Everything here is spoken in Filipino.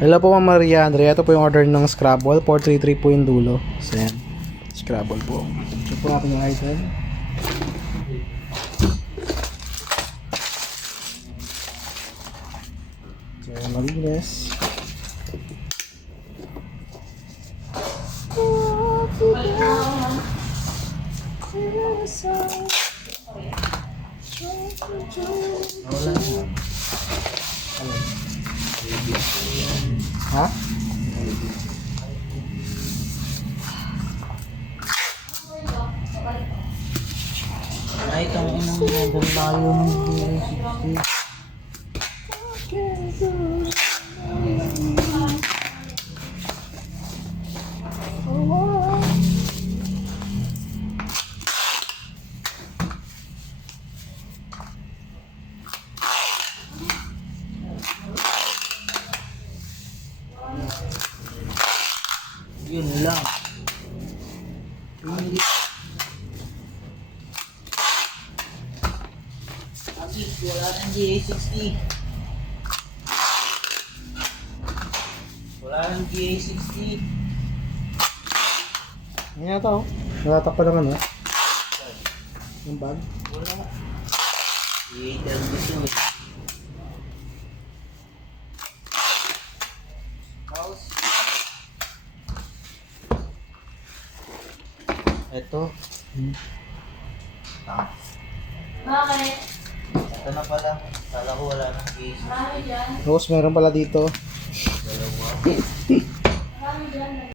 Hello po Ma'am Maria Andrea. Ito po yung order ng Scrabble. 433 po yung dulo. So yan. Scrabble po. Check po natin yung item. So malinis. Ha? Ay, itong inang ginagawa tayo ng 60. Yun lang. Wala nang GA60. Wala nang GA60. Ano ito? Natatak pa naman yung bag. Wala. GA32 eh. Mouse. Ito. Bakit? Ito na pala. Kala ko wala nang GA60. Marami dyan. Rose, meron pala dito. Dalawa. Marami dyan.